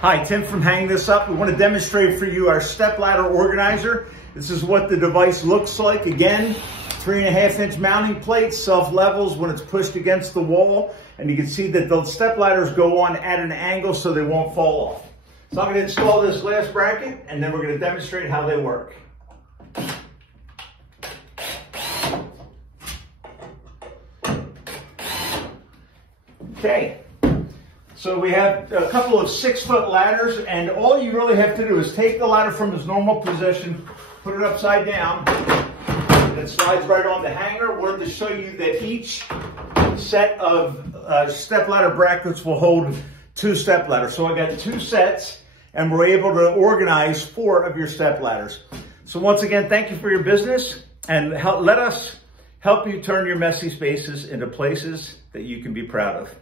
Hi, Tim from Hang This Up. We want to demonstrate for you our step ladder organizer. This is what the device looks like. Again, 3.5-inch mounting plate, self-levels when it's pushed against the wall. And you can see that the step ladders go on at an angle so they won't fall off. So I'm going to install this glass bracket and then we're going to demonstrate how they work. Okay. So we have a couple of 6-foot ladders, and all you really have to do is take the ladder from its normal position, put it upside down, and it slides right on the hanger. Wanted to show you that each set of step ladder brackets will hold 2 step ladders. So I got 2 sets, and we're able to organize 4 of your step ladders. So once again, thank you for your business, and let us help you turn your messy spaces into places that you can be proud of.